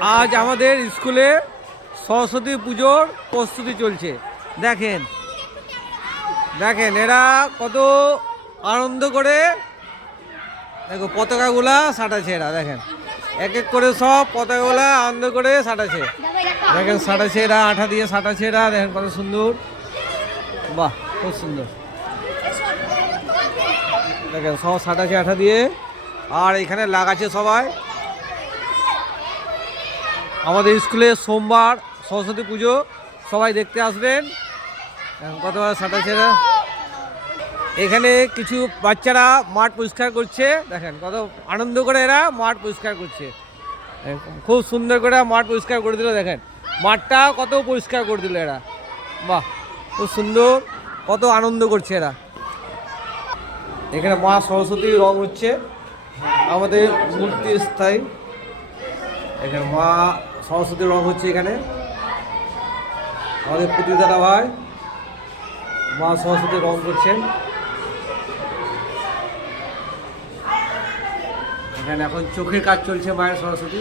আজ আমাদের স্কুলে সরস্বতী পুজোর প্রস্তুতি চলছে। দেখেন দেখেন এরা কত আনন্দ করে, দেখো পতাকাগুলা সাঁটাছে এরা। দেখেন এক এক করে সব পতাকাগুলা আনন্দ করে সাঁটাছে। দেখেন সাঁটাছে এরা, আঠা দিয়ে সাঁটাছে এরা। দেখেন কত সুন্দর, বাহ খুব সুন্দর। দেখেন সব সাঁটাছে আঠা দিয়ে, আর এখানে লাগাচ্ছে সবাই। আমাদের স্কুলে সোমবার সরস্বতী পুজো, সবাই দেখতে আসবেন। কতবার সাঁটাছে এরা। এখানে কিছু বাচ্চারা মাঠ পরিষ্কার করছে। দেখেন কত আনন্দ করে এরা মাঠ পরিষ্কার করছে। খুব সুন্দর করে মাঠ পরিষ্কার করে দিল। দেখেন মাঠটা কত পরিষ্কার করে দিল এরা, বাহ খুব সুন্দর, কত আনন্দ করছে এরা। এখানে মা সরস্বতী রং হচ্ছে, আমাদের মূর্তি স্থায়ী। এখানে মা সরস্বতীর রং হচ্ছে। এখানে আমাদের প্রতিদাতা ভাই মা সরস্বতীর রং করছেন। এখানে এখন চোখের কাজ চলছে মায়ের সরস্বতী।